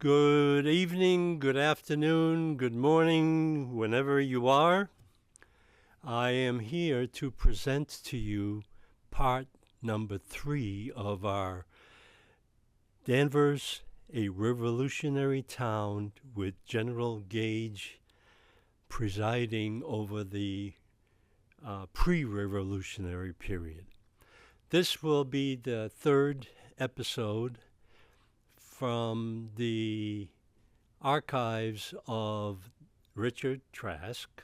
Good evening, good afternoon, good morning, whenever you are. I am here to present to you part number 3 of our Danvers, a Revolutionary Town with General Gage presiding over the pre-revolutionary period. This will be the third episode from the archives of Richard Trask,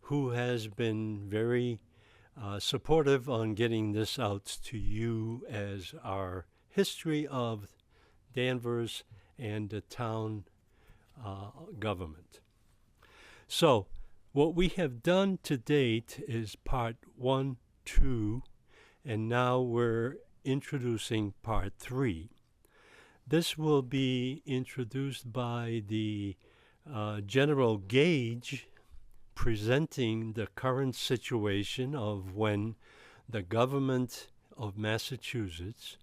who has been very supportive on getting this out to you as our history of Danvers and the town government. So, what we have done to date is part 1, 2, and now we're introducing part 3. This will be introduced by the General Gage presenting the current situation of when the government of Massachusetts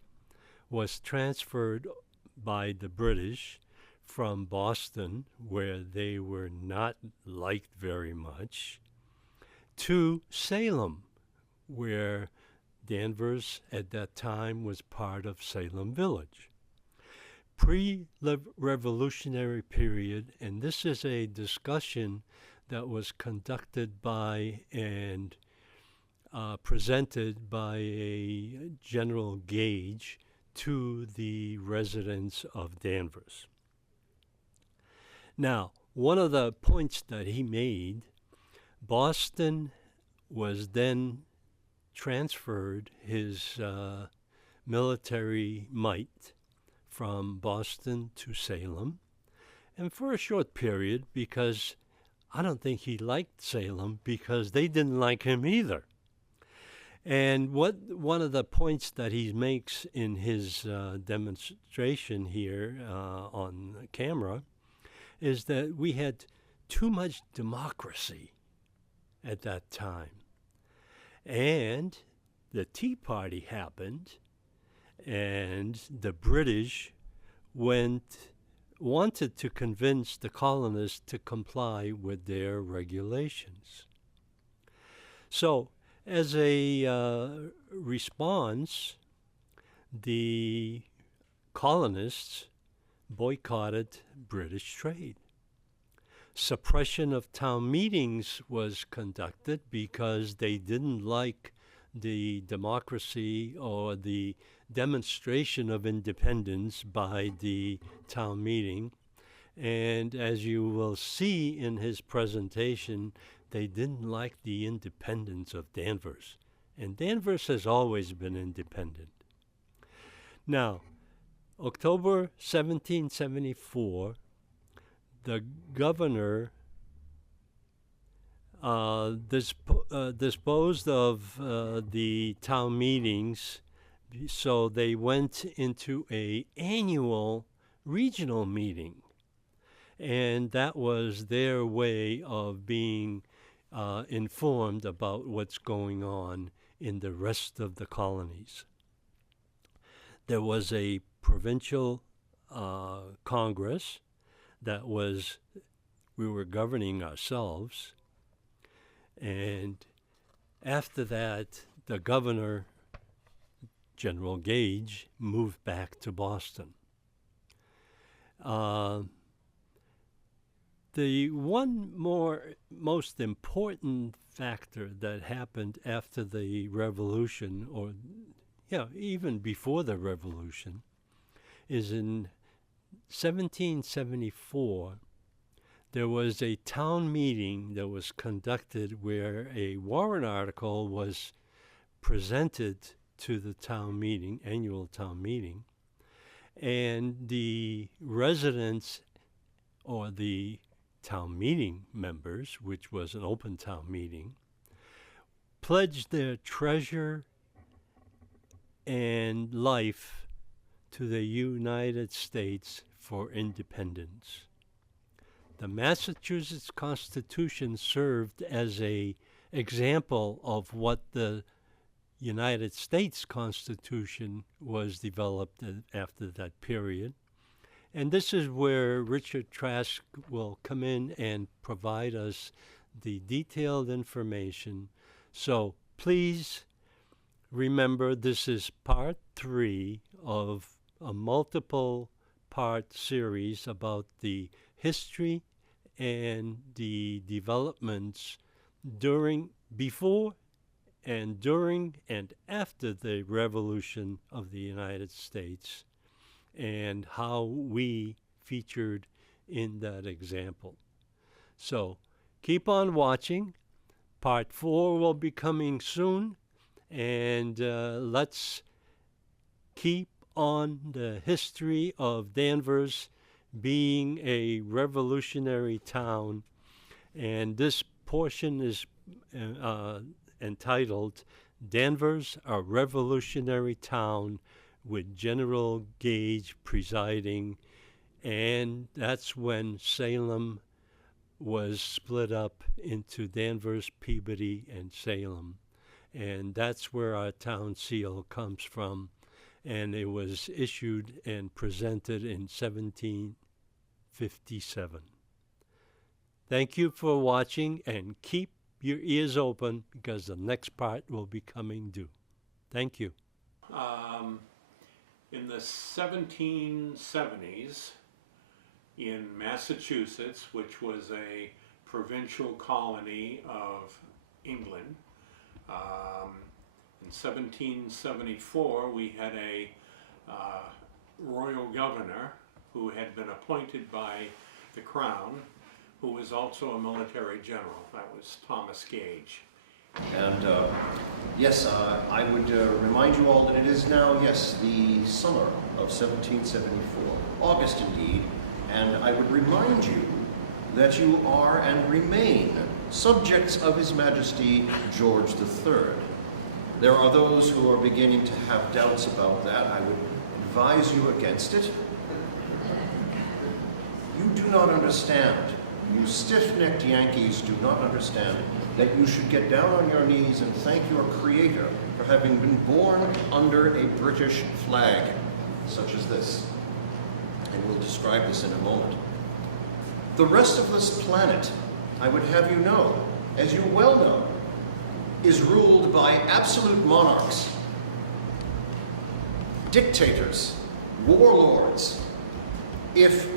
was transferred by the British from Boston, where they were not liked very much, to Salem, where Danvers at that time was part of Salem Village. Pre-revolutionary period, and this is a discussion that was conducted by and presented by a General Gage to the residents of Danvers. Now, one of the points that he made, Boston was then transferred his military might from Boston to Salem, and for a short period, because I don't think he liked Salem, because they didn't like him either. And one of the points that he makes in his demonstration here on camera is that we had too much democracy at that time. And the Tea Party happened, and the British wanted to convince the colonists to comply with their regulations. So, as a response, the colonists boycotted British trade. Suppression of town meetings was conducted because they didn't like the democracy or the demonstration of independence by the town meeting. And as you will see in his presentation, they didn't like the independence of Danvers. And Danvers has always been independent. Now, October 1774, the governor disposed of the town meetings, so they went into an annual regional meeting. And that was their way of being informed about what's going on in the rest of the colonies. There was a provincial Congress that we were governing ourselves. And after that, the governor, General Gage, moved back to Boston. The most important factor that happened after the Revolution, or even before the Revolution, is in 1774, there was a town meeting that was conducted where a warrant article was presented to the town meeting, annual town meeting, and the residents or the town meeting members, which was an open town meeting, pledged their treasure and life to the United States for independence. The Massachusetts Constitution served as an example of what the United States Constitution was developed after that period, And this is where Richard Trask will come in and provide us the detailed information. So please remember, this is part 3 of a multiple part series about the history and the developments before and during and after the Revolution of the United States, and how we featured in that example. So keep on watching. Part 4 will be coming soon, and let's keep on the history of Danvers being a revolutionary town. And this portion is entitled Danvers, a Revolutionary Town, with General Gage presiding. And that's when Salem was split up into Danvers, Peabody, and Salem. And that's where our town seal comes from. And it was issued and presented in 1757. Thank you for watching, and keep your ears open because the next part will be coming due. Thank you. In the 1770s, in Massachusetts, which was a provincial colony of England, in 1774, we had a royal governor who had been appointed by the Crown, who was also a military general. That was Thomas Gage. And yes, I would remind you all that it is now, yes, the summer of 1774, August indeed, and I would remind you that you are and remain subjects of His Majesty George III. There are those who are beginning to have doubts about that. I would advise you against it. You do not understand. You stiff-necked Yankees do not understand that you should get down on your knees and thank your Creator for having been born under a British flag, such as this. And we'll describe this in a moment. The rest of this planet, I would have you know, as you well know, is ruled by absolute monarchs, dictators, warlords. If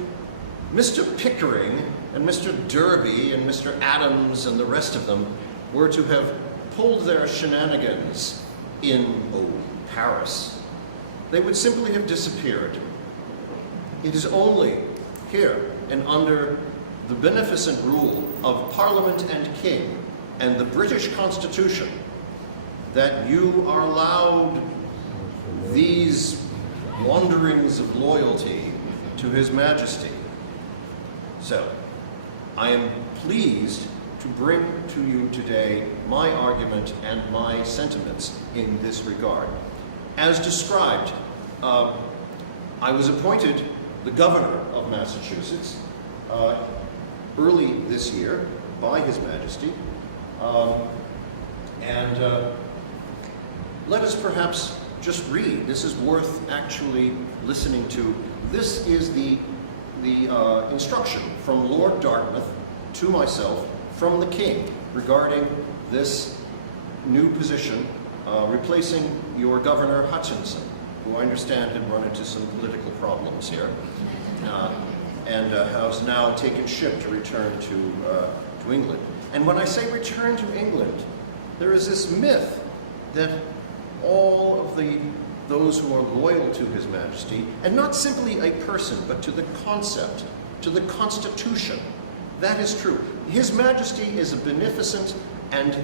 Mr. Pickering and Mr. Derby and Mr. Adams and the rest of them were to have pulled their shenanigans in, Paris, they would simply have disappeared. It is only here and under the beneficent rule of Parliament and King and the British Constitution that you are allowed these wanderings of loyalty to His Majesty. So, I am pleased to bring to you today my argument and my sentiments in this regard. As described, I was appointed the governor of Massachusetts early this year by His Majesty. Let us perhaps just read. This is worth actually listening to. This is the instruction from Lord Dartmouth to myself from the King regarding this new position, replacing your Governor Hutchinson, who I understand had run into some political problems here, and has now taken ship to return to England. And when I say return to England, there is this myth that all of those who are loyal to His Majesty, and not simply a person, but to the concept, to the Constitution, that is true. His Majesty is a beneficent and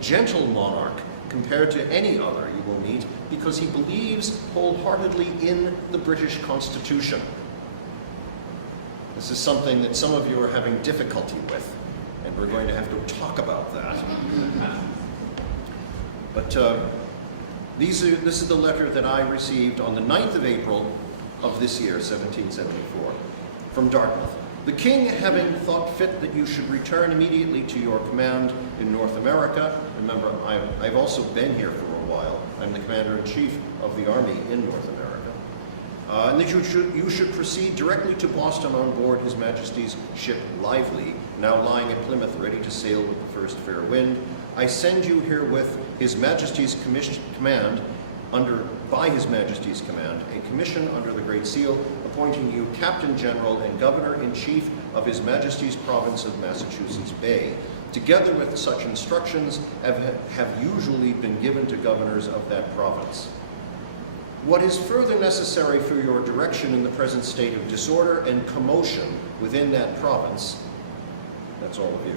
gentle monarch compared to any other you will meet, because he believes wholeheartedly in the British Constitution. This is something that some of you are having difficulty with, and we're going to have to talk about that. But this is the letter that I received on the 9th of April of this year, 1774, from Dartmouth. The King, having thought fit that you should return immediately to your command in North America, remember, I've also been here for a while. I'm the Commander-in-Chief of the Army in North America. and that you should proceed directly to Boston on board His Majesty's ship Lively, now lying at Plymouth, ready to sail with the first fair wind. I send you herewith His Majesty's command, by His Majesty's command, a commission under the Great Seal, appointing you Captain General and Governor-in-Chief of His Majesty's province of Massachusetts Bay, together with such instructions have usually been given to governors of that province. What is further necessary for your direction in the present state of disorder and commotion within that province, that's all of you,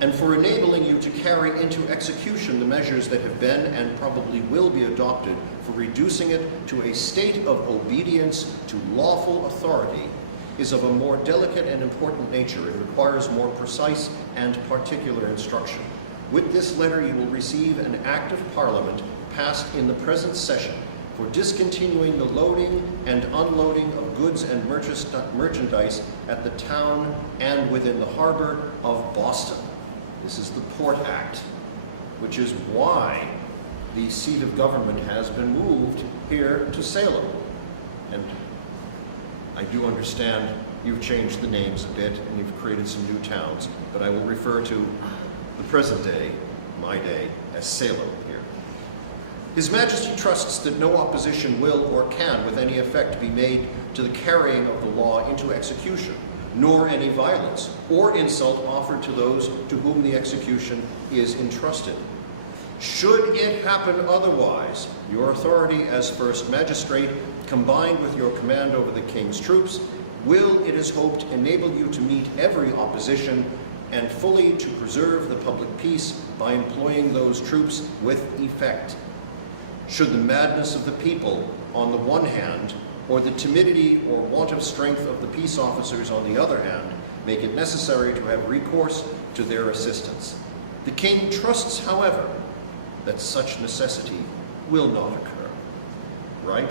and for enabling you to carry into execution the measures that have been and probably will be adopted for reducing it to a state of obedience to lawful authority, is of a more delicate and important nature. It requires more precise and particular instruction. With this letter you will receive an Act of Parliament passed in the present session for discontinuing the loading and unloading of goods and merchandise at the town and within the harbor of Boston. This is the Port Act, which is why the seat of government has been moved here to Salem. And I do understand you've changed the names a bit and you've created some new towns, but I will refer to the present day, my day, as Salem here. His Majesty trusts that no opposition will or can with any effect be made to the carrying of the law into execution, nor any violence or insult offered to those to whom the execution is entrusted. Should it happen otherwise, your authority as first magistrate, combined with your command over the King's troops, will, it is hoped, enable you to meet every opposition and fully to preserve the public peace by employing those troops with effect. Should the madness of the people, on the one hand, or the timidity or want of strength of the peace officers, on the other hand, make it necessary to have recourse to their assistance. The King trusts, however, that such necessity will not occur. Right?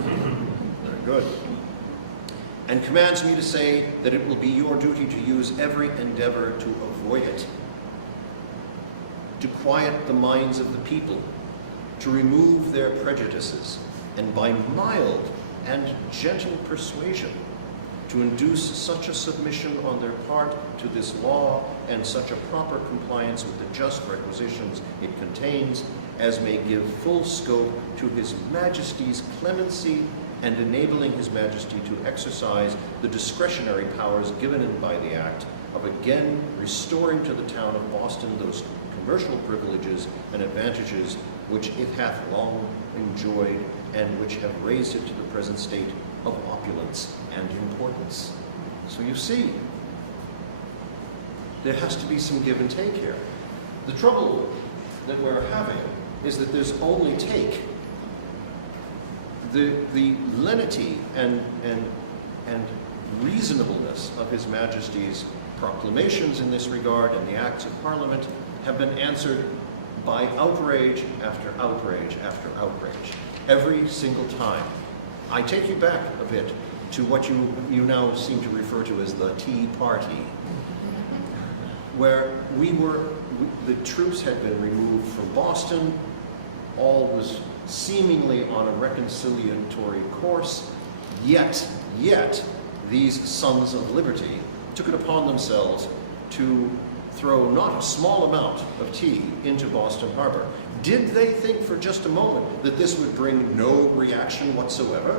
Very good. And commands me to say that it will be your duty to use every endeavor to avoid it, to quiet the minds of the people, to remove their prejudices, and by mild and gentle persuasion, to induce such a submission on their part to this law and such a proper compliance with the just requisitions it contains as may give full scope to His Majesty's clemency and enabling His Majesty to exercise the discretionary powers given him by the Act of again restoring to the town of Boston those commercial privileges and advantages which it hath long enjoyed and which have raised it to the present state of opulence and importance. So you see, there has to be some give and take here. The trouble that we're having is that there's only take. The lenity and reasonableness of His Majesty's proclamations in this regard and the acts of Parliament have been answered by outrage after outrage after outrage. Every single time. I take you back a bit to what you now seem to refer to as the Tea Party, where the troops had been removed from Boston, all was seemingly on a reconciliatory course, yet these sons of liberty took it upon themselves to throw not a small amount of tea into Boston Harbor. Did they think for just a moment that this would bring no reaction whatsoever?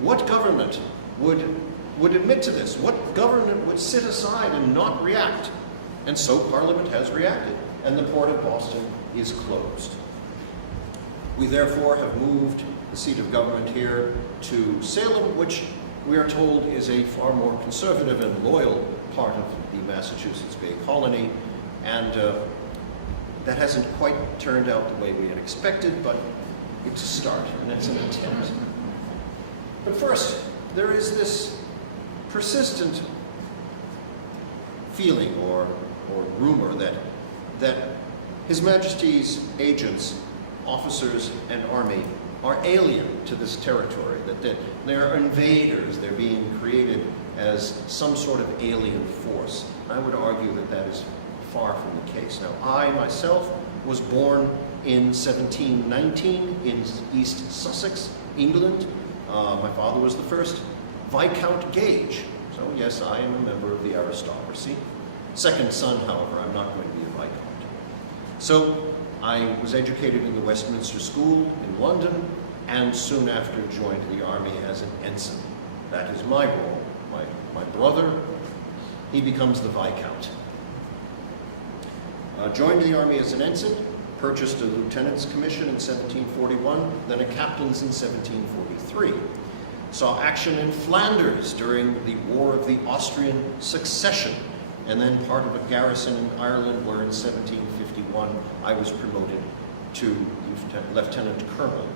What government would admit to this? What government would sit aside and not react? And so Parliament has reacted, and the port of Boston is closed. We therefore have moved the seat of government here to Salem, which we are told is a far more conservative and loyal part of the Massachusetts Bay Colony, and that hasn't quite turned out the way we had expected, but it's a start, and it's an attempt. But first, there is this persistent feeling or rumor that His Majesty's agents, officers, and army are alien to this territory, that they're invaders, they're being created as some sort of alien force. I would argue that that is far from the case. Now, I myself was born in 1719 in East Sussex, England. My father was the first Viscount Gage. So yes, I am a member of the aristocracy. Second son, however, I'm not going to be a Viscount. So I was educated in the Westminster School in London, and soon after joined the army as an ensign. That is my role. My brother, he becomes the Viscount. Joined the army as an ensign, purchased a lieutenant's commission in 1741, then a captain's in 1743. Saw action in Flanders during the War of the Austrian Succession, and then part of a garrison in Ireland where in 1751 I was promoted to lieutenant colonel.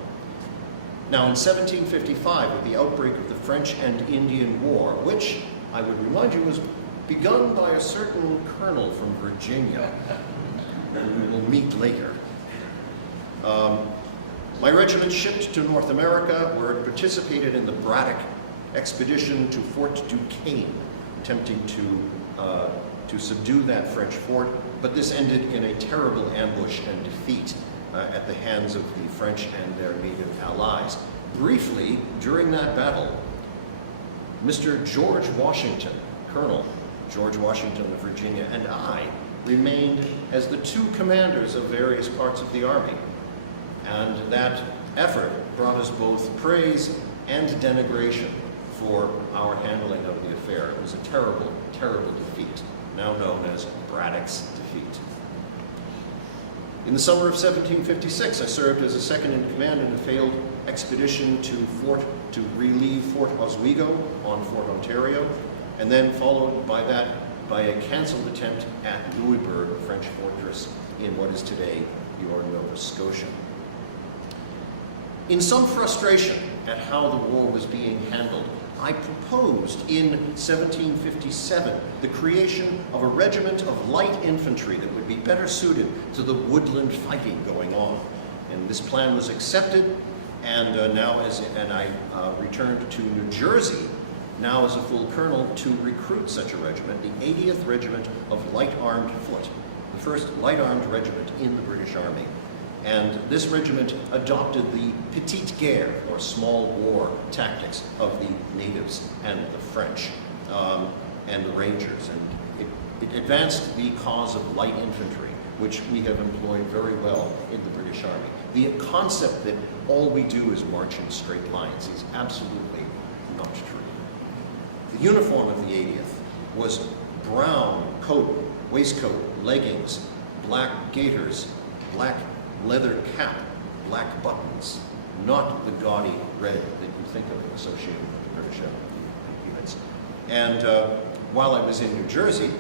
Now in 1755, with the outbreak of the French and Indian War, which I would remind you was begun by a certain colonel from Virginia, who we will meet later. My regiment shipped to North America, where it participated in the Braddock expedition to Fort Duquesne, attempting to subdue that French fort, but this ended in a terrible ambush and defeat at the hands of the French and their native allies. Briefly, during that battle, Mr. George Washington, Colonel George Washington of Virginia, and I remained as the two commanders of various parts of the Army. And that effort brought us both praise and denigration for our handling of the affair. It was a terrible, terrible defeat, now known as Braddock's defeat. In the summer of 1756, I served as a second in command in a failed expedition to relieve Fort Oswego on Fort Ontario, and then followed by a canceled attempt at Louisbourg, a French fortress in what is today your Nova Scotia. In some frustration at how the war was being handled, I proposed in 1757 the creation of a regiment of light infantry that would be better suited to the woodland fighting going on. And this plan was accepted, and I returned to New Jersey, now as a full colonel, to recruit such a regiment, the 80th Regiment of Light Armed Foot, the first light armed regiment in the British Army. And this regiment adopted the petite guerre, or small war tactics of the natives and the French and the Rangers. And it advanced the cause of light infantry, which we have employed very well in the British Army. The concept that all we do is march in straight lines is absolutely not true. The uniform of the 80th was brown coat, waistcoat, leggings, black gaiters, black leather cap, black buttons, not the gaudy red that you think of associated with the British units. And while I was in New Jersey,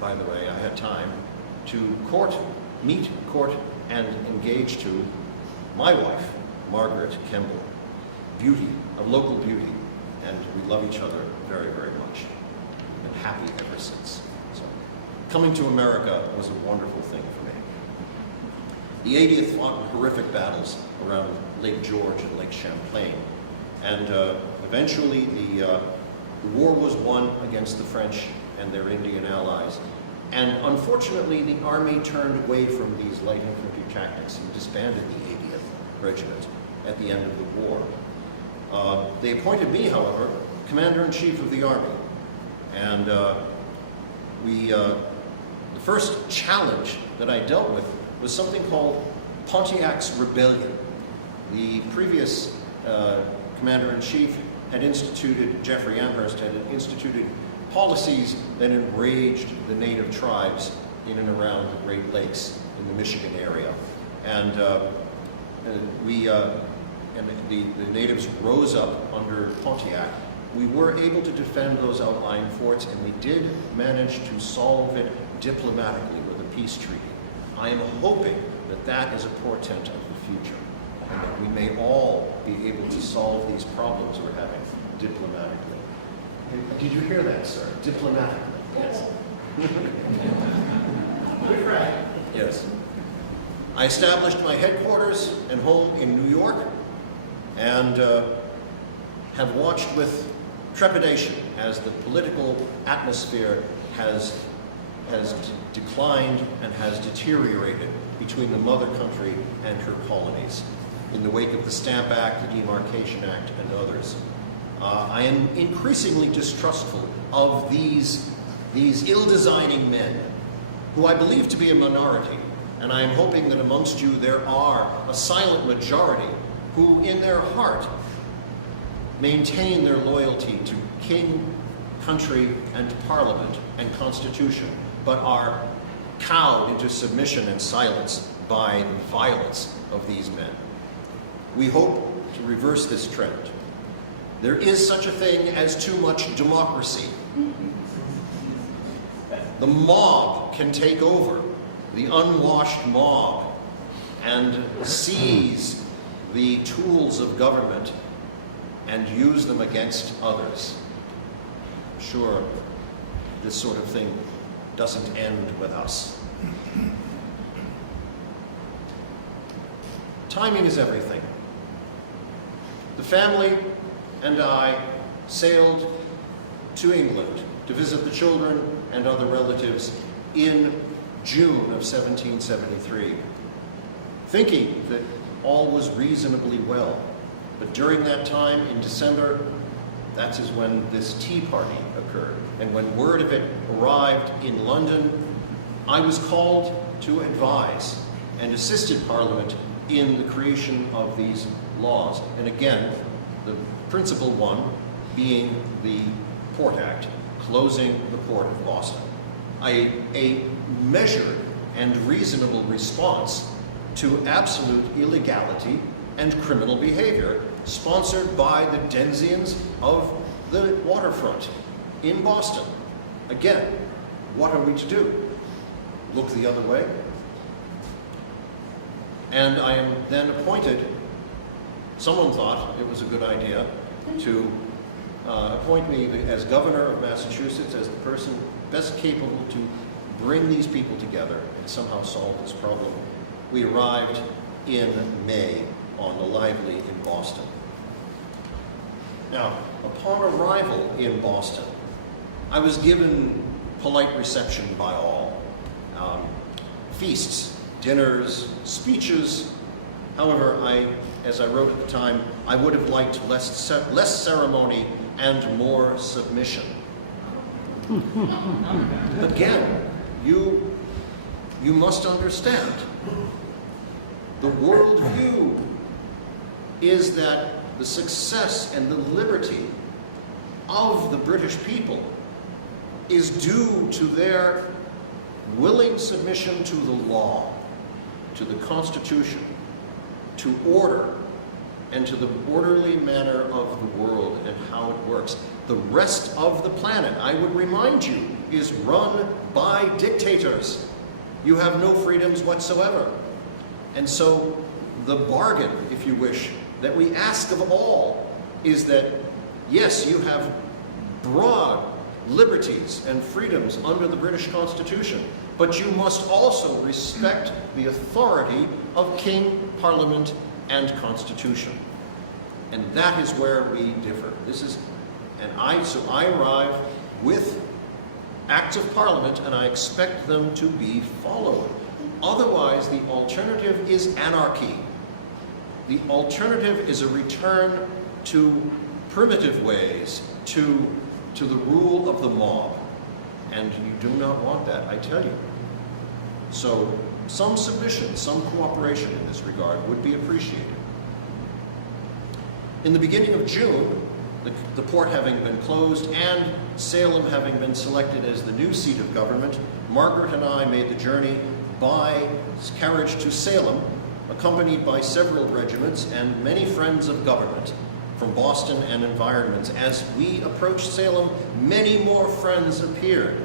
by the way, I had time to meet, court, and engage to my wife, Margaret Kemble, a local beauty, and we love each other very, very much, and happy ever since. So, coming to America was a wonderful thing for me. The 80th fought horrific battles around Lake George and Lake Champlain, and eventually the war was won against the French and their Indian allies. And unfortunately, the Army turned away from these light infantry tactics and disbanded the 80th Regiment at the end of the war. They appointed me, however, Commander-in-Chief of the Army. And the first challenge that I dealt with was something called Pontiac's Rebellion. The previous Commander-in-Chief had instituted, Jeffrey Amherst had instituted policies that enraged the native tribes in and around the Great Lakes in the Michigan area. And the natives rose up under Pontiac. We were able to defend those outlying forts, and we did manage to solve it diplomatically with a peace treaty. I am hoping that that is a portent of the future, and that we may all be able to solve these problems we're having diplomatically. And did you hear that, sir? Diplomatically. Yes. Good try. Yes. I established my headquarters and home in New York, and have watched with trepidation as the political atmosphere has has declined and has deteriorated between the mother country and her colonies in the wake of the Stamp Act, the Demarcation Act, and others. I am increasingly distrustful of these ill-designing men, who I believe to be a minority, and I am hoping that amongst you there are a silent majority who in their heart maintain their loyalty to king, country, and parliament and constitution, but are cowed into submission and silence by the violence of these men. We hope to reverse this trend. There is such a thing as too much democracy. The mob can take over, the unwashed mob, and seize the tools of government and use them against others. Sure, this sort of thing doesn't end with us. Timing is everything. The family and I sailed to England to visit the children and other relatives in June of 1773, thinking that all was reasonably well. But during that time, in December, that is when this tea party occurred. And when word of it arrived in London, I was called to advise and assisted Parliament in the creation of these laws. And again, the principal one being the Port Act, closing the port of Boston. A measured and reasonable response to absolute illegality and criminal behavior sponsored by the denizens of the waterfront in Boston. Again, what are we to do? Look the other way? And I am then appointed, someone thought it was a good idea to appoint me as governor of Massachusetts, as the person best capable to bring these people together and somehow solve this problem. We arrived in May on the Lively in Boston. Now, upon arrival in Boston, I was given polite reception by all. Feasts, dinners, speeches. However, as I wrote at the time, I would have liked less ceremony and more submission. Again, you must understand, the worldview is that the success and the liberty of the British people is due to their willing submission to the law, to the Constitution, to order, and to the orderly manner of the world and how it works. The rest of the planet, I would remind you, is run by dictators. You have no freedoms whatsoever. And so the bargain, if you wish, that we ask of all is that, yes, you have broad liberties and freedoms under the British Constitution, but you must also respect the authority of King, Parliament, and Constitution. And that is where we differ. So I arrive with acts of Parliament, and I expect them to be followed. Otherwise, the alternative is anarchy. The alternative is a return to primitive ways, to the rule of the mob. And you do not want that, I tell you. So some submission, some cooperation in this regard would be appreciated. In the beginning of June, the port having been closed and Salem having been selected as the new seat of government, Margaret and I made the journey by carriage to Salem, accompanied by several regiments and many friends of government from Boston and environments. As we approached Salem, many more friends appeared,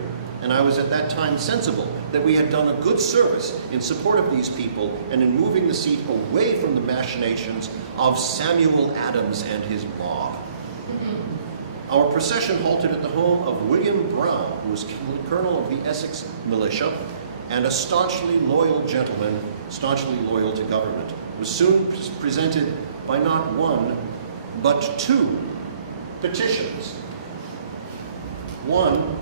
and I was at that time sensible that we had done a good service in support of these people and in moving the seat away from the machinations of Samuel Adams and his mob. Our procession halted at the home of William Brown, who was colonel of the Essex militia and a staunchly loyal gentleman, staunchly loyal to government, was soon presented by not one, but two petitions. One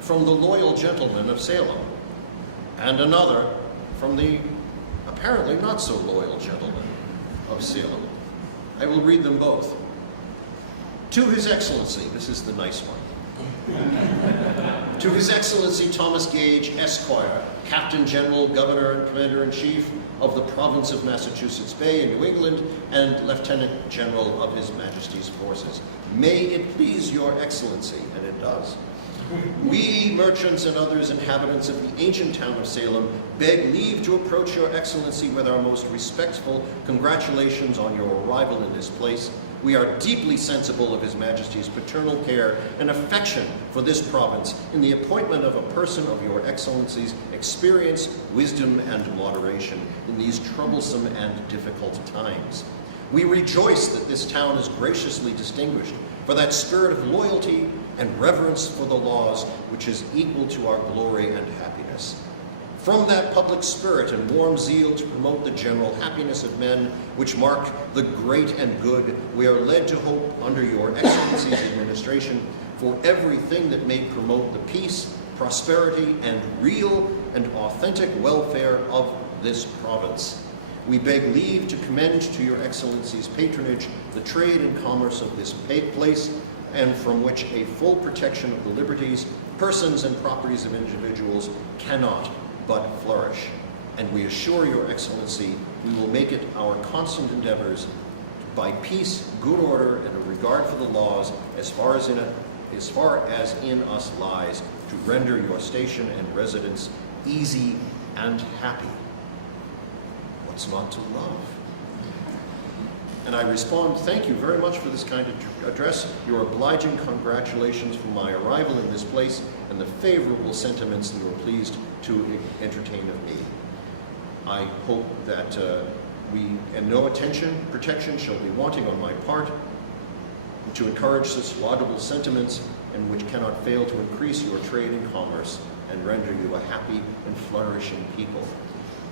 from the loyal gentlemen of Salem, and another from the apparently not so loyal gentlemen of Salem. I will read them both. To His Excellency, this is the nice one. To His Excellency Thomas Gage, Esquire, Captain General, Governor, and Commander-in-Chief of the Province of Massachusetts Bay in New England, and Lieutenant General of His Majesty's Forces. May it please Your Excellency, and it does. We, merchants and others inhabitants of the ancient town of Salem, beg leave to approach Your Excellency with our most respectful congratulations on your arrival in this place. We are deeply sensible of His Majesty's paternal care and affection for this province in the appointment of a person of Your Excellency's experience, wisdom, and moderation in these troublesome and difficult times. We rejoice that this town is graciously distinguished for that spirit of loyalty and reverence for the laws which is equal to our glory and happiness. From that public spirit and warm zeal to promote the general happiness of men, which mark the great and good, we are led to hope under Your Excellency's administration for everything that may promote the peace, prosperity, and real and authentic welfare of this province. We beg leave to commend to Your Excellency's patronage the trade and commerce of this place, and from which a full protection of the liberties, persons, and properties of individuals cannot but flourish. And we assure Your Excellency we will make it our constant endeavors by peace, good order, and a regard for the laws as far as in us lies, to render your station and residence easy and happy. What's not to love? And I respond, thank you very much for this kind of address, your obliging congratulations for my arrival in this place, and the favorable sentiments that you are pleased to entertain of me. I hope that no protection shall be wanting on my part to encourage such laudable sentiments, and which cannot fail to increase your trade and commerce and render you a happy and flourishing people.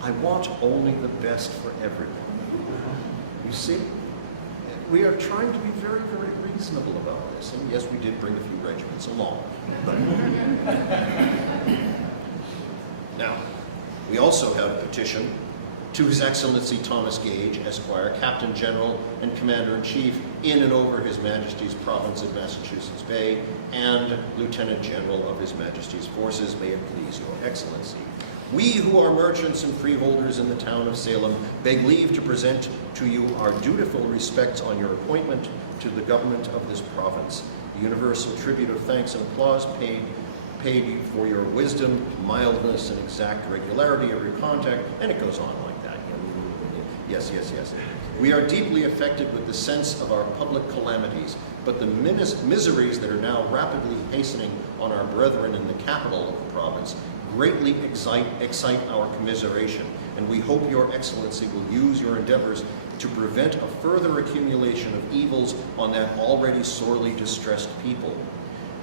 I want only the best for everyone. You see, we are trying to be very, very reasonable about this. And yes, we did bring a few regiments along. But now, we also have a petition to His Excellency Thomas Gage, Esquire, Captain General and Commander-in-Chief in and over His Majesty's Province of Massachusetts Bay, and Lieutenant General of His Majesty's Forces. May it please Your Excellency. We who are merchants and freeholders in the town of Salem beg leave to present to you our dutiful respects on your appointment to the government of this province. The universal tribute of thanks and applause paid for your wisdom, mildness, and exact regularity of your conduct, and it goes on like that. Yes, yes, yes. We are deeply affected with the sense of our public calamities, but the miseries that are now rapidly hastening on our brethren in the capital of the province greatly excite our commiseration, and we hope Your Excellency will use your endeavors to prevent a further accumulation of evils on that already sorely distressed people.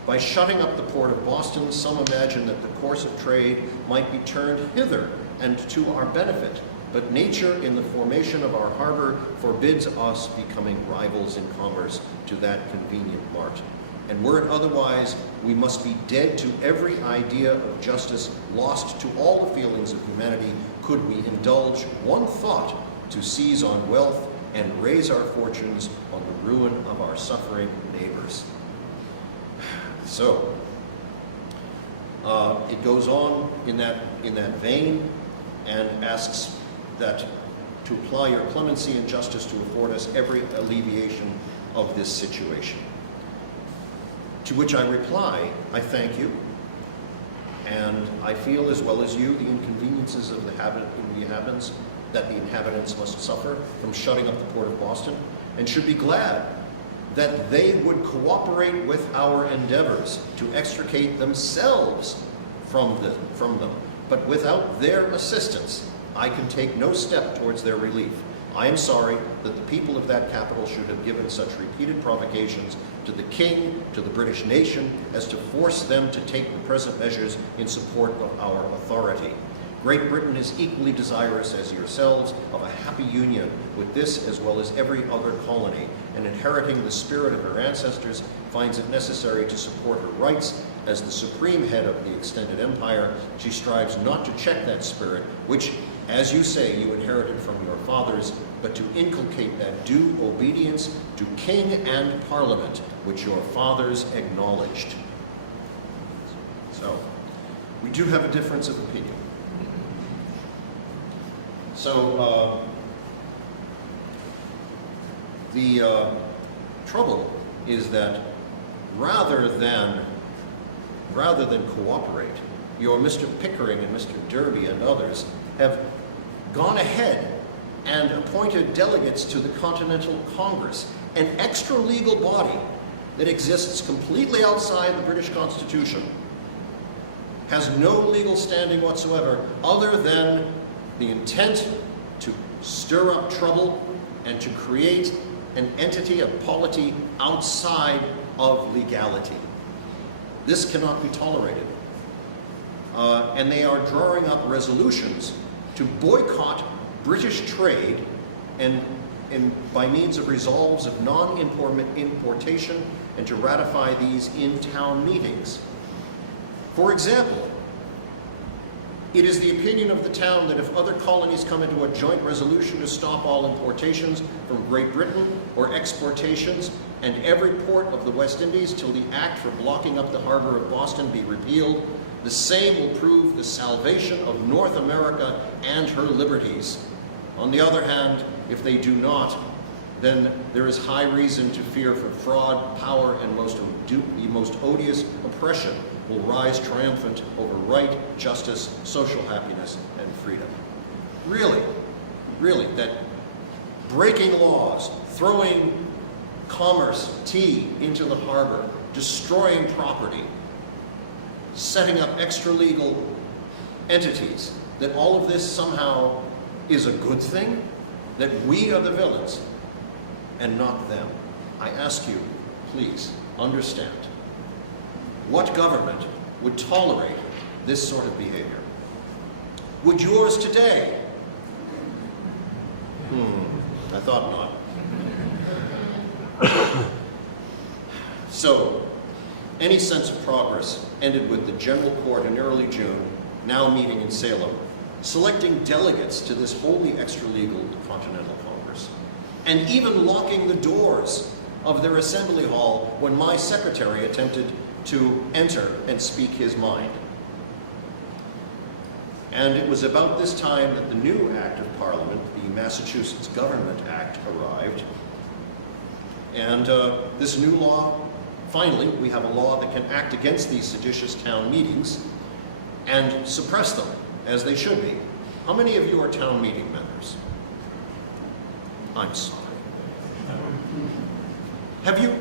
By shutting up the port of Boston, some imagine that the course of trade might be turned hither and to our benefit, but nature in the formation of our harbor forbids us becoming rivals in commerce to that convenient mart. And were it otherwise, we must be dead to every idea of justice, lost to all the feelings of humanity, could we indulge one thought to seize on wealth and raise our fortunes on the ruin of our suffering neighbors. So, it goes on in that vein and asks that to apply your clemency and justice to afford us every alleviation of this situation. To which I reply, I thank you, and I feel as well as you the inconveniences of the inhabitants that the inhabitants must suffer from shutting up the port of Boston, and should be glad that they would cooperate with our endeavors to extricate themselves from them. But without their assistance, I can take no step towards their relief. I am sorry that the people of that capital should have given such repeated provocations to the King, to the British nation, as to force them to take the present measures in support of our authority. Great Britain is equally desirous as yourselves of a happy union with this as well as every other colony, and inheriting the spirit of her ancestors finds it necessary to support her rights as the supreme head of the extended empire, she strives not to check that spirit, which, as you say, you inherited from your fathers, but to inculcate that due obedience to king and parliament, which your fathers acknowledged. So, we do have a difference of opinion. So, the trouble is that rather than cooperate, your Mr. Pickering and Mr. Derby and others have gone ahead and appointed delegates to the Continental Congress, an extra legal body that exists completely outside the British Constitution, has no legal standing whatsoever other than the intent to stir up trouble and to create an entity, a polity outside of legality. This cannot be tolerated. And they are drawing up resolutions to boycott British trade and by means of resolves of non-importation and to ratify these in town meetings. For example, it is the opinion of the town that if other colonies come into a joint resolution to stop all importations from Great Britain or exportations and every port of the West Indies till the act for blocking up the harbor of Boston be repealed, the same will prove the salvation of North America and her liberties. On the other hand, if they do not, then there is high reason to fear for fraud, power, and the most odious oppression will rise triumphant over right, justice, social happiness, and freedom. Really, that breaking laws, throwing commerce, tea into the harbor, destroying property, setting up extra-legal entities, that all of this somehow is a good thing, that we are the villains and not them. I ask you, please, understand. What government would tolerate this sort of behavior? Would yours today? I thought not. So, any sense of progress ended with the General Court in early June, now meeting in Salem, selecting delegates to this wholly extra-legal Continental Congress, and even locking the doors of their assembly hall when my secretary attempted to enter and speak his mind. And it was about this time that the new Act of Parliament, the Massachusetts Government Act, arrived. And this new law, finally, we have a law that can act against these seditious town meetings and suppress them, as they should be. How many of you are town meeting members? I'm sorry. Have you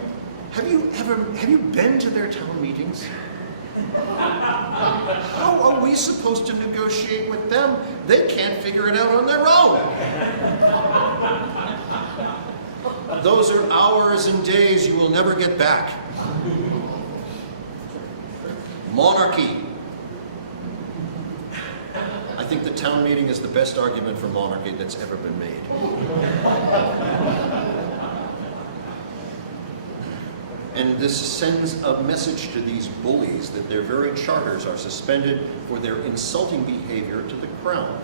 been to their town meetings? How are we supposed to negotiate with them? They can't figure it out on their own. Those are hours and days you will never get back. Monarchy. I think the town meeting is the best argument for monarchy that's ever been made. And this sends a message to these bullies that their very charters are suspended for their insulting behavior to the crown.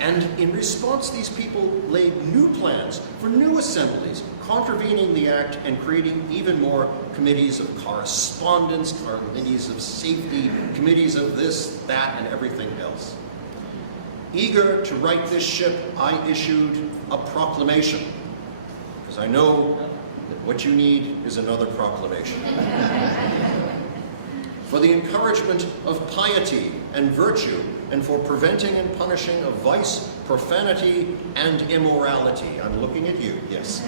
And in response, these people laid new plans for new assemblies, contravening the act and creating even more committees of correspondence, committees of safety, committees of this, that, and everything else. Eager to right this ship, I issued a proclamation, because I know that what you need is another proclamation. For the encouragement of piety and virtue, and for preventing and punishing of vice, profanity, and immorality. I'm looking at you, yes.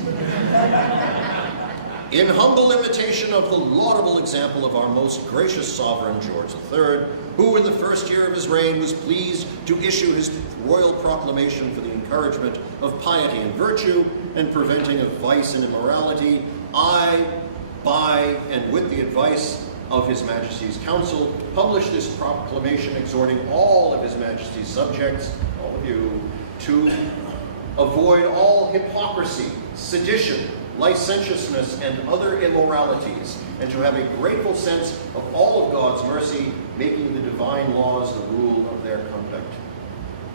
In humble imitation of the laudable example of our most gracious sovereign, George III, who in the first year of his reign was pleased to issue his royal proclamation for the encouragement of piety and virtue, and preventing of vice and immorality, I, by and with the advice of His Majesty's Council, publish this proclamation exhorting all of His Majesty's subjects, all of you, to avoid all hypocrisy, sedition, licentiousness, and other immoralities, and to have a grateful sense of all of God's mercy, making the divine laws the rule of their conduct.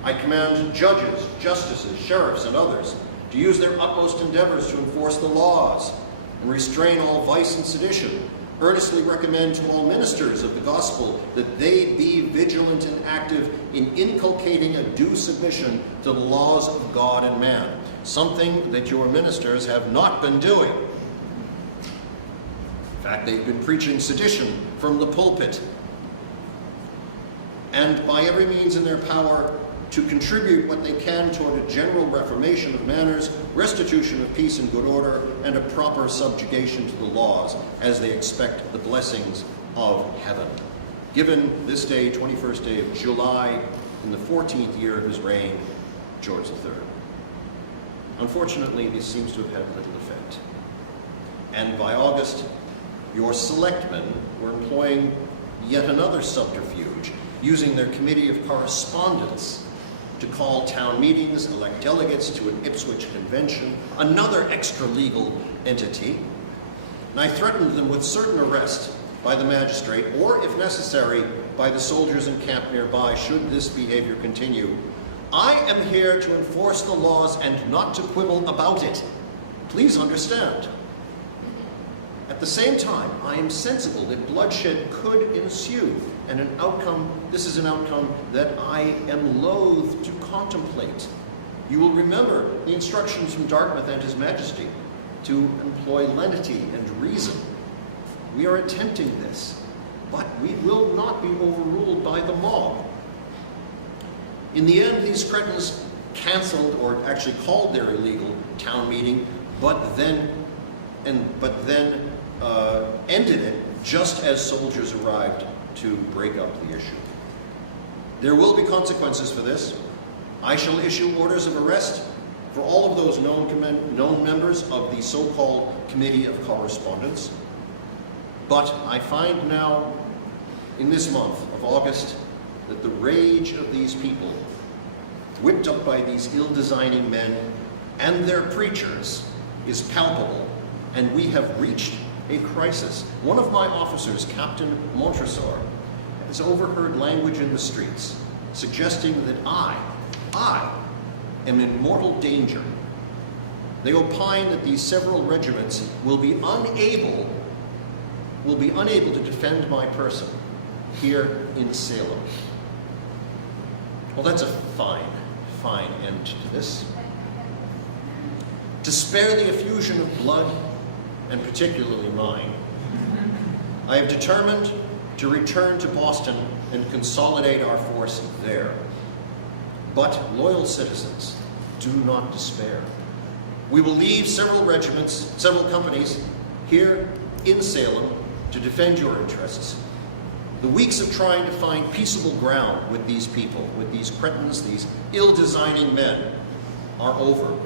I command judges, justices, sheriffs, and others to use their utmost endeavors to enforce the laws and restrain all vice and sedition. Earnestly recommend to all ministers of the gospel that they be vigilant and active in inculcating a due submission to the laws of God and man, something that your ministers have not been doing. In fact, they've been preaching sedition from the pulpit. And by every means in their power, to contribute what they can toward a general reformation of manners, restitution of peace and good order, and a proper subjugation to the laws, as they expect the blessings of heaven. Given this day, 21st day of July, in the 14th year of his reign, George III. Unfortunately, this seems to have had little effect. And by August, your selectmen were employing yet another subterfuge, using their committee of correspondence to call town meetings, elect delegates to an Ipswich convention, another extra-legal entity. And I threatened them with certain arrest by the magistrate, or if necessary, by the soldiers encamped nearby, should this behavior continue. I am here to enforce the laws and not to quibble about it. Please understand. At the same time, I am sensible that bloodshed could ensue, and this is an outcome that I am loath to contemplate. You will remember the instructions from Dartmouth and His Majesty to employ lenity and reason. We are attempting this, but we will not be overruled by the mob. In the end, these cretins canceled, or actually called their illegal town meeting, but then ended it just as soldiers arrived to break up the issue. There will be consequences for this. I shall issue orders of arrest for all of those known members of the so-called Committee of Correspondence. But I find now, in this month of August, that the rage of these people, whipped up by these ill-designing men and their preachers, is palpable, and we have reached a crisis. One of my officers, Captain Montresor, has overheard language in the streets suggesting that I am in mortal danger. They opine that these several regiments will be unable to defend my person here in Salem. Well, that's a fine end to this. To spare the effusion of blood, and particularly mine, I have determined to return to Boston and consolidate our force there. But, loyal citizens, do not despair. We will leave several regiments, several companies here in Salem to defend your interests. The weeks of trying to find peaceable ground with these people, with these cretins, these ill-designing men, are over.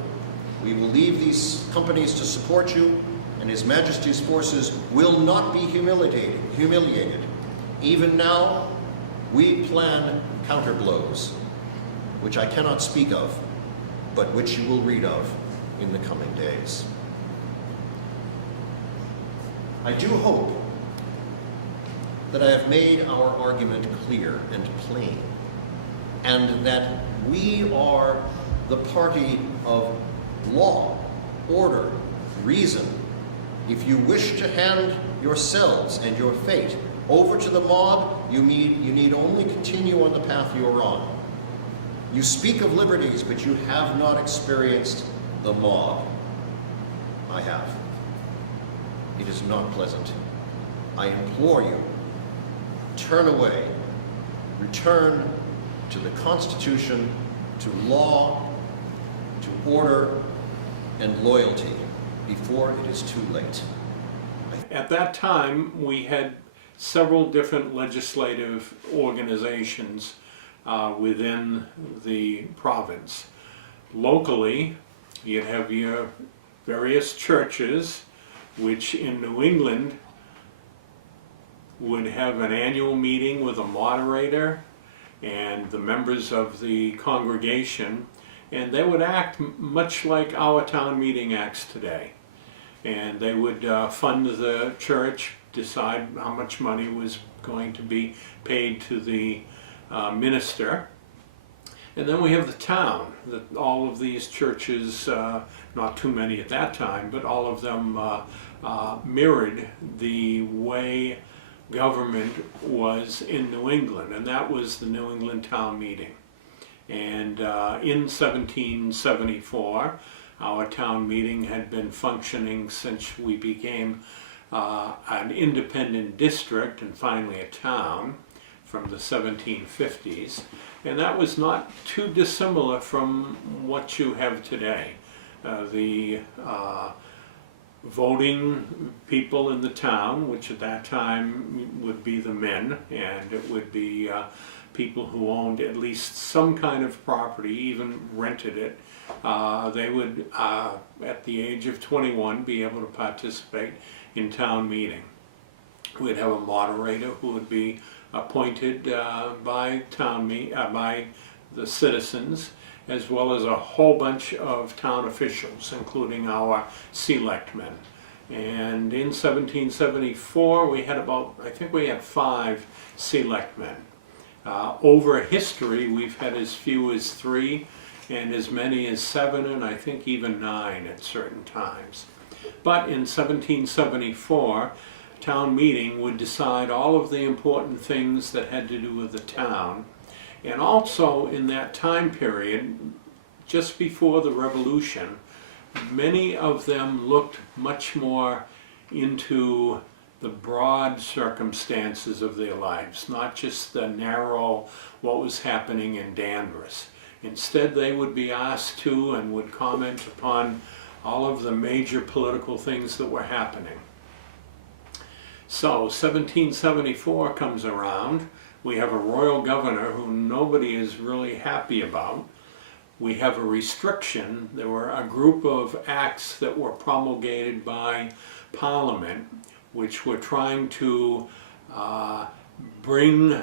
We will leave these companies to support you, and His Majesty's forces will not be humiliated. Even now, we plan counterblows, which I cannot speak of, but which you will read of in the coming days. I do hope that I have made our argument clear and plain, and that we are the party of law, order, reason. If you wish to hand yourselves and your fate over to the mob, you need only continue on the path you are on. You speak of liberties, but you have not experienced the mob. I have. It is not pleasant. I implore you, turn away, return to the Constitution, to law, to order, and loyalty before it is too late. At that time, we had several different legislative organizations within the province. Locally, you have your various churches, which in New England would have an annual meeting with a moderator and the members of the congregation, and they would act much like our town meeting acts today. and they would fund the church, decide how much money was going to be paid to the minister. And then we have the town, that all of these churches, not too many at that time, but all of them mirrored the way government was in New England, and that was the New England Town Meeting. And in 1774, our town meeting had been functioning since we became an independent district and finally a town from the 1750s. And that was not too dissimilar from what you have today. The voting people in the town, which at that time would be the men, and it would be people who owned at least some kind of property, even rented it. They would, at the age of 21, be able to participate in town meeting. We'd have a moderator who would be appointed by the citizens, as well as a whole bunch of town officials, including our selectmen. And in 1774, we had about, I think we had 5 selectmen. Over history, we've had as few as 3 and as many as 7, and I think even 9 at certain times. But in 1774, town meeting would decide all of the important things that had to do with the town. And also in that time period, just before the Revolution, many of them looked much more into the broad circumstances of their lives, not just the narrow, what was happening in Danvers. Instead, they would be asked to and would comment upon all of the major political things that were happening. So 1774 comes around. We have a royal governor who nobody is really happy about. We have a restriction. There were a group of acts that were promulgated by Parliament, which were trying to bring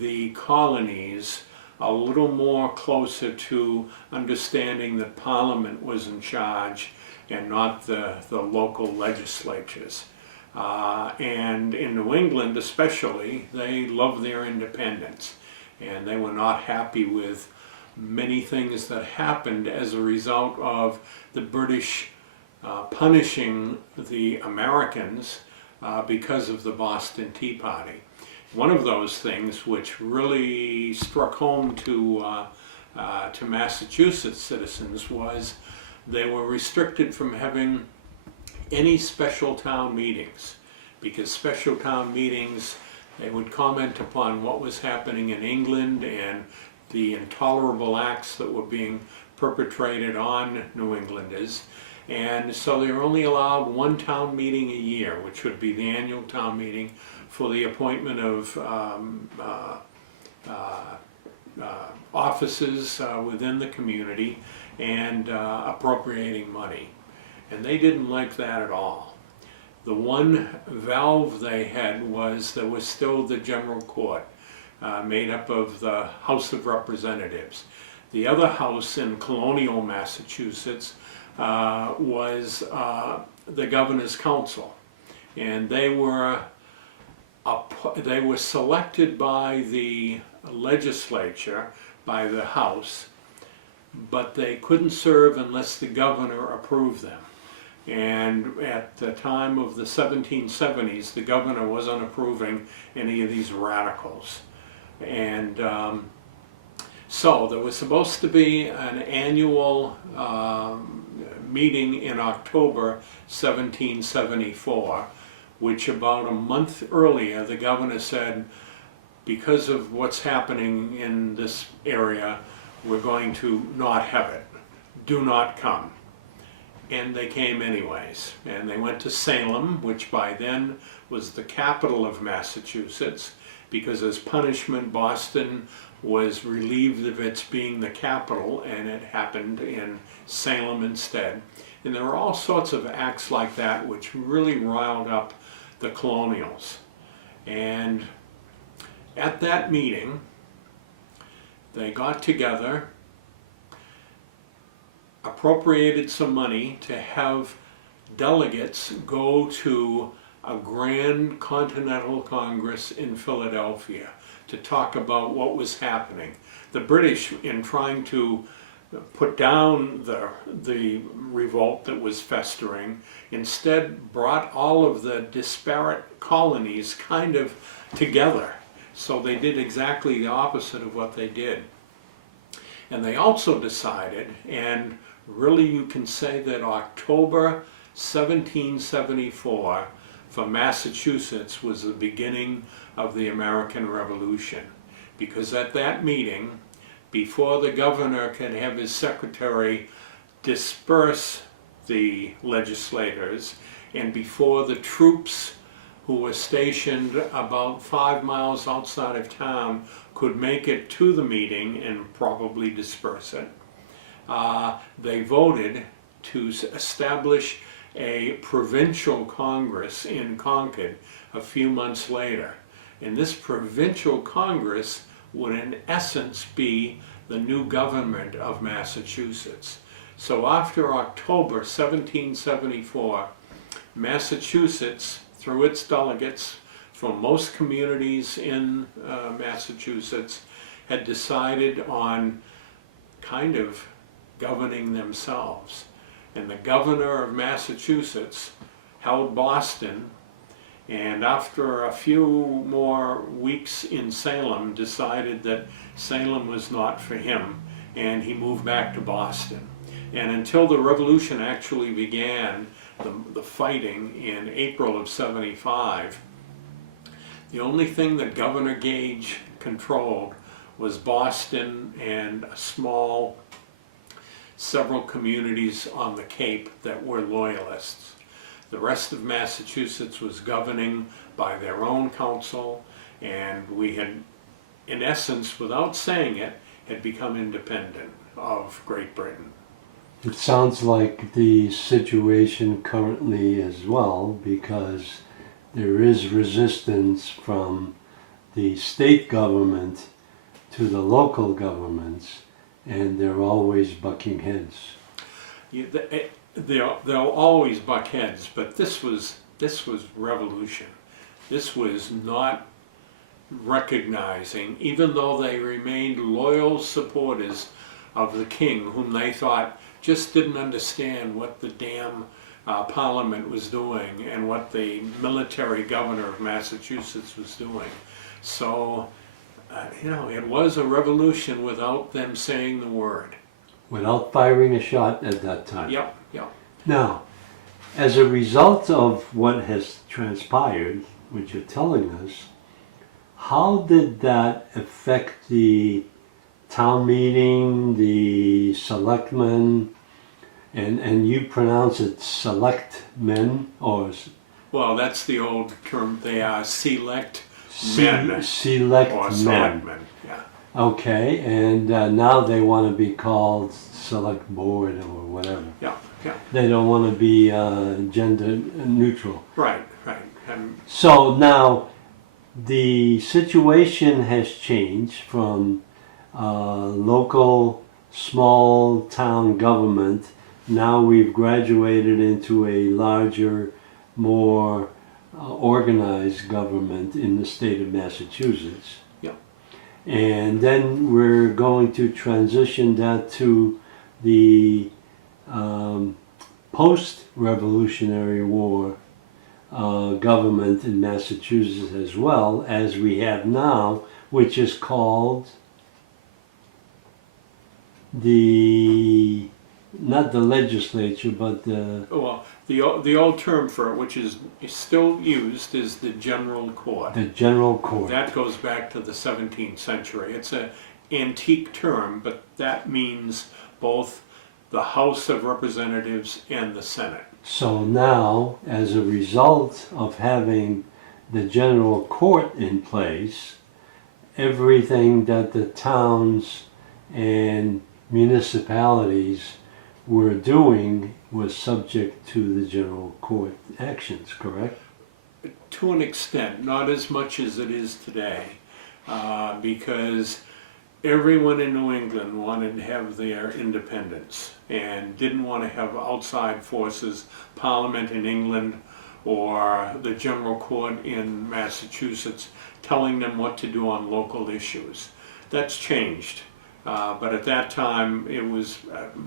the colonies a little more closer to understanding that Parliament was in charge and not the local legislatures. And in New England especially, they loved their independence, and they were not happy with many things that happened as a result of the British punishing the Americans because of the Boston Tea Party. One of those things which really struck home to Massachusetts citizens was they were restricted from having any special town meetings, because special town meetings, they would comment upon what was happening in England and the intolerable acts that were being perpetrated on New Englanders. And so they were only allowed one town meeting a year, which would be the annual town meeting for the appointment of offices within the community and appropriating money. And they didn't like that at all. The one valve they had was there was still the general court, made up of the House of Representatives. The other house in colonial Massachusetts was the Governor's Council, and they were selected by the legislature, by the House, but they couldn't serve unless the governor approved them. And at the time of the 1770s, the governor wasn't approving any of these radicals. And so there was supposed to be an annual meeting in October 1774, which about a month earlier, the governor said, because of what's happening in this area, we're going to not have it. Do not come. And they came anyways. And they went to Salem, which by then was the capital of Massachusetts, because as punishment, Boston was relieved of its being the capital, and it happened in Salem instead. And there were all sorts of acts like that which really riled up the colonials. And at that meeting, they got together, appropriated some money to have delegates go to a Grand Continental Congress in Philadelphia to talk about what was happening. The British, in trying to put down the revolt that was festering, instead brought all of the disparate colonies kind of together. So they did exactly the opposite of what they did. And they also decided, and really you can say that October 1774 for Massachusetts was the beginning of the American Revolution. Because at that meeting, before the governor can have his secretary disperse the legislators, and before the troops who were stationed about 5 miles outside of town could make it to the meeting and probably disperse it, they voted to establish a provincial Congress in Concord a few months later. And this provincial Congress would in essence be the new government of Massachusetts. So after October 1774, Massachusetts, through its delegates from most communities in Massachusetts, had decided on kind of governing themselves. And the governor of Massachusetts held Boston, and after a few more weeks in Salem, decided that Salem was not for him, and he moved back to Boston. And until the revolution actually began, the fighting in April of '75, the only thing that Governor Gage controlled was Boston and several communities on the Cape that were loyalists. The rest of Massachusetts was governing by their own council, and we had, in essence, without saying it, had become independent of Great Britain. It sounds like the situation currently as well, because there is resistance from the state government to the local governments, and they're always bucking heads. They'll always buck heads, but this was revolution. This was not recognizing, even though they remained loyal supporters of the king, whom they thought just didn't understand what the damn Parliament was doing and what the military governor of Massachusetts was doing. So, it was a revolution without them saying the word. Without firing a shot at that time. Yep. Now, as a result of what has transpired, which you're telling us, how did that affect the town meeting, the selectmen, and you pronounce it selectmen, or? Well, that's the old term. They are select men. Select or men. selectmen, yeah. Okay, and now they want to be called select board or whatever. Yeah. They don't want to be gender neutral. Right. So now the situation has changed from local small town government. Now we've graduated into a larger, more organized government in the state of Massachusetts. Yeah. And then we're going to transition that to the post-Revolutionary War government in Massachusetts as well, as we have now, which is called not the legislature, but the... Well, the old term for it, which is still used, is the General Court. The General Court. That goes back to the 17th century. It's an antique term, but that means both the House of Representatives and the Senate. So now, as a result of having the General Court in place, everything that the towns and municipalities were doing was subject to the General Court actions, correct? To an extent, not as much as it is today, because everyone in New England wanted to have their independence and didn't want to have outside forces, Parliament in England or the General Court in Massachusetts, telling them what to do on local issues. That's changed, but at that time it was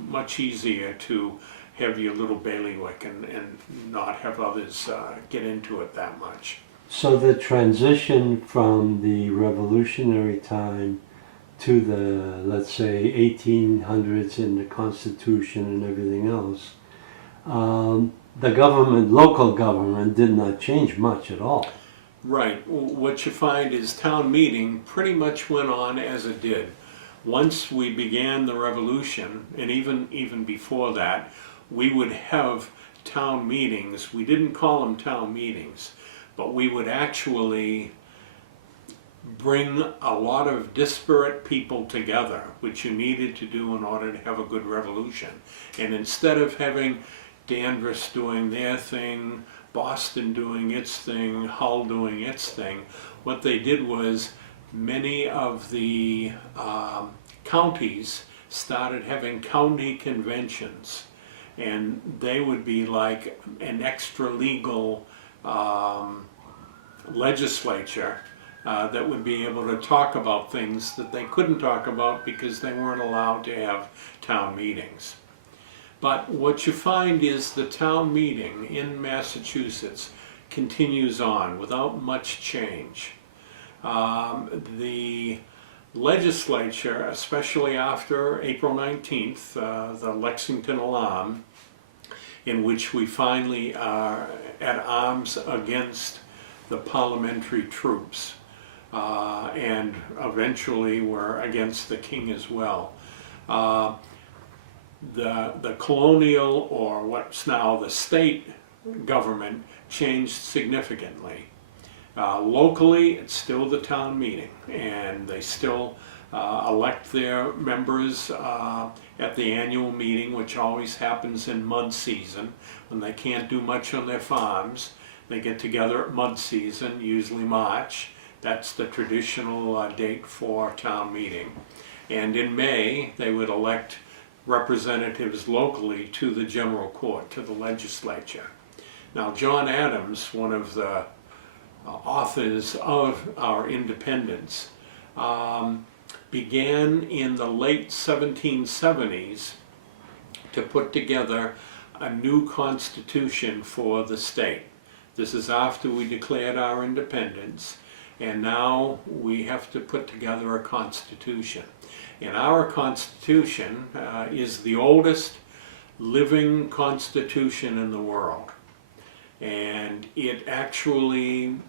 much easier to have your little bailiwick and not have others get into it that much. So the transition from the revolutionary time to the, let's say, 1800s and the Constitution and everything else, the government, local government, did not change much at all. Right. What you find is town meeting pretty much went on as it did. Once we began the revolution, and even before that, we would have town meetings. We didn't call them town meetings, but we would actually bring a lot of disparate people together, which you needed to do in order to have a good revolution. And instead of having Danvers doing their thing, Boston doing its thing, Hull doing its thing, what they did was many of the counties started having county conventions, and they would be like an extra legal legislature that would be able to talk about things that they couldn't talk about because they weren't allowed to have town meetings. But what you find is the town meeting in Massachusetts continues on without much change. The legislature, especially after April 19th, the Lexington Alarm, in which we finally are at arms against the parliamentary troops, and eventually were against the king as well. The colonial, or what's now the state government, changed significantly. Locally, it's still the town meeting, and they still elect their members at the annual meeting, which always happens in mud season, when they can't do much on their farms. They get together at mud season, usually March. That's the traditional date for town meeting. And in May, they would elect representatives locally to the general court, to the legislature. Now, John Adams, one of the authors of our independence, began in the late 1770s to put together a new constitution for the state. This is after we declared our independence, and now we have to put together a constitution. And our constitution is the oldest living constitution in the world. And it actually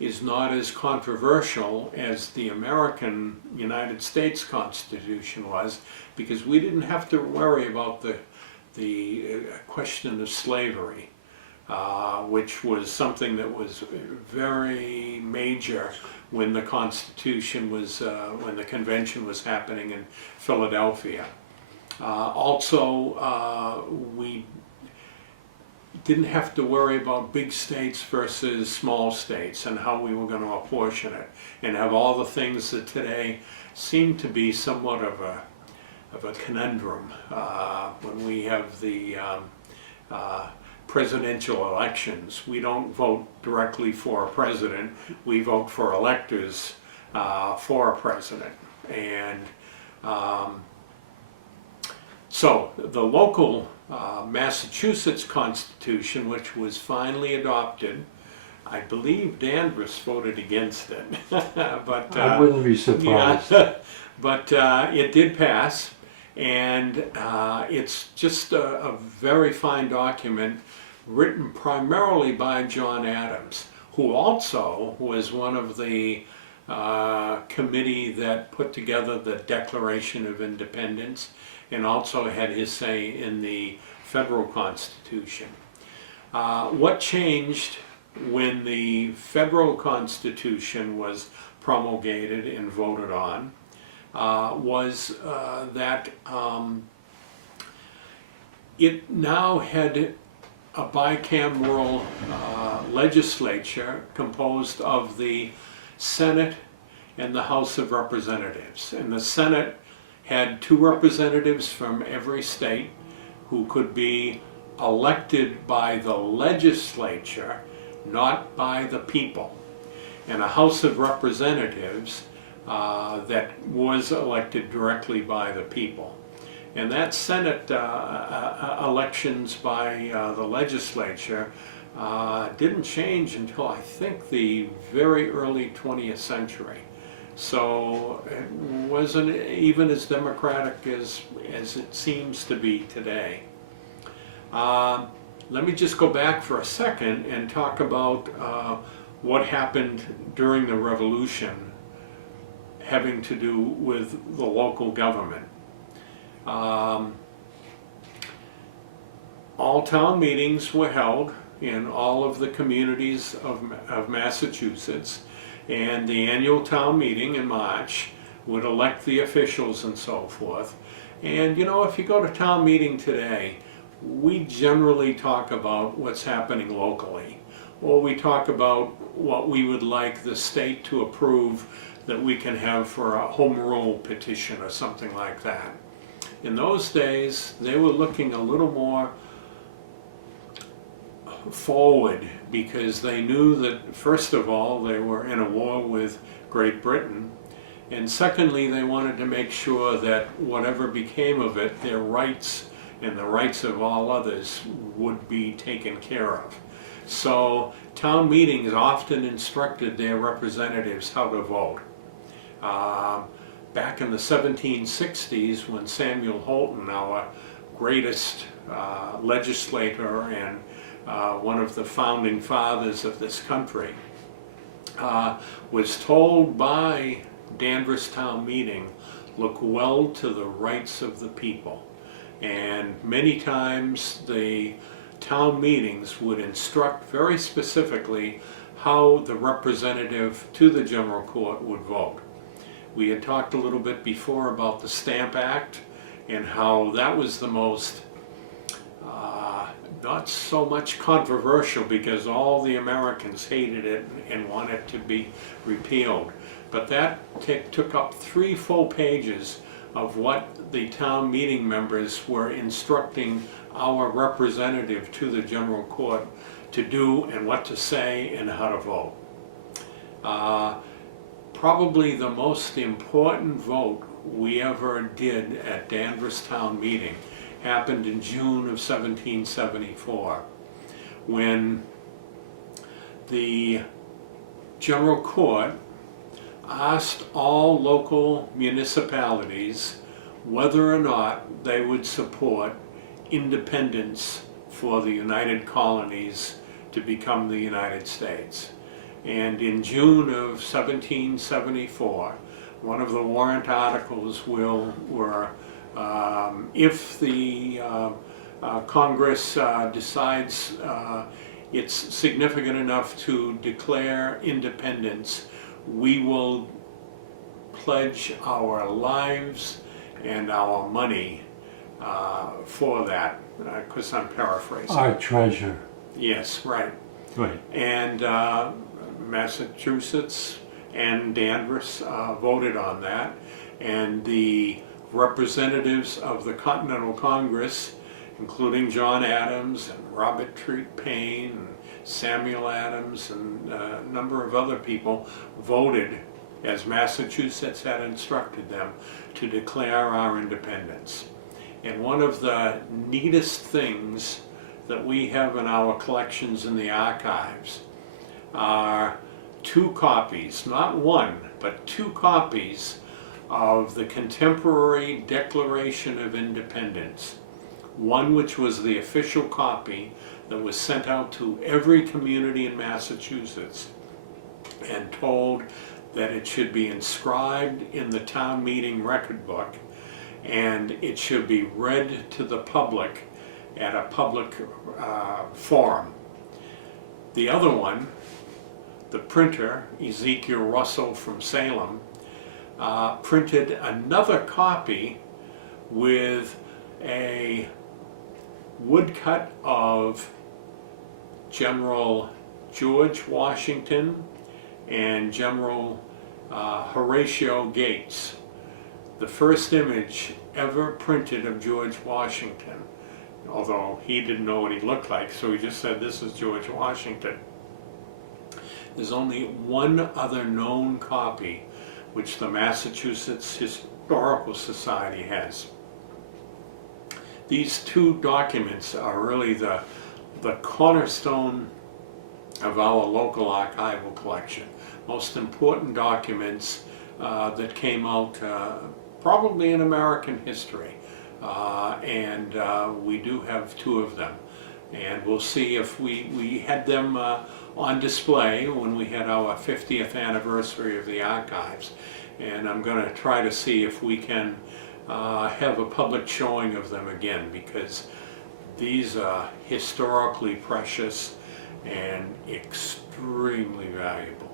is not as controversial as the American United States Constitution was, because we didn't have to worry about the question of slavery, which was something that was very major when the Constitution was, when the convention was happening in Philadelphia. Also, we didn't have to worry about big states versus small states and how we were going to apportion it, and have all the things that today seem to be somewhat of a conundrum when we have the presidential elections. We don't vote directly for a president, we vote for electors for a president. And so the local Massachusetts Constitution, which was finally adopted, I believe Danvers voted against it, but I wouldn't be surprised. Yeah, but it did pass, and it's just a very fine document written primarily by John Adams, who also was one of the committee that put together the Declaration of Independence, and also had his say in the federal Constitution. What changed when the federal Constitution was promulgated and voted on was that it now had a bicameral legislature composed of the Senate and the House of Representatives. And the Senate had 2 representatives from every state who could be elected by the legislature, not by the people. And a House of Representatives that was elected directly by the people. And that Senate elections by the legislature didn't change until I think the very early 20th century. So it wasn't even as democratic as it seems to be today. Let me just go back for a second and talk about what happened during the Revolution having to do with the local government. All town meetings were held in all of the communities of Massachusetts, and the annual town meeting in March would elect the officials and so forth. And you know, if you go to town meeting today, we generally talk about what's happening locally, or we talk about what we would like the state to approve that we can have for a home rule petition or something like that. In those days, they were looking a little more forward because they knew that, first of all, they were in a war with Great Britain, and secondly, they wanted to make sure that whatever became of it, their rights and the rights of all others would be taken care of. So town meetings often instructed their representatives how to vote. Back in the 1760s, when Samuel Holton, our greatest legislator and one of the founding fathers of this country, was told by Danvers town meeting, look well to the rights of the people. And many times the town meetings would instruct very specifically how the representative to the general court would vote. We had talked a little bit before about the Stamp Act and how that was the most not so much controversial because all the Americans hated it and wanted it to be repealed. But that took up 3 full pages of what the town meeting members were instructing our representative to the general court to do and what to say and how to vote. Probably the most important vote we ever did at Danvers town meeting happened in June of 1774, when the general court asked all local municipalities whether or not they would support independence for the United Colonies to become the United States. And in June of 1774, one of the warrant articles were if the Congress decides it's significant enough to declare independence, we will pledge our lives and our money for that, because I'm paraphrasing. Our treasure. Yes, right. Right. And Massachusetts and Danvers voted on that, and the representatives of the Continental Congress, including John Adams and Robert Treat Paine and Samuel Adams and a number of other people, voted as Massachusetts had instructed them to declare our independence. And one of the neatest things that we have in our collections in the archives are 2 copies, not one, but 2 copies of the contemporary Declaration of Independence. One which was the official copy that was sent out to every community in Massachusetts and told that it should be inscribed in the town meeting record book and it should be read to the public at a public forum. The other one, the printer, Ezekiel Russell from Salem, printed another copy with a woodcut of General George Washington and General Horatio Gates, the first image ever printed of George Washington, although he didn't know what he looked like, so he just said, "This is George Washington." There's only one other known copy, which the Massachusetts Historical Society has. These two documents are really the cornerstone of our local archival collection. Most important documents that came out probably in American history. And we do have two of them. And we'll see if we had them on display when we had our 50th anniversary of the archives. And I'm going to try to see if we can have a public showing of them again, because these are historically precious and extremely valuable.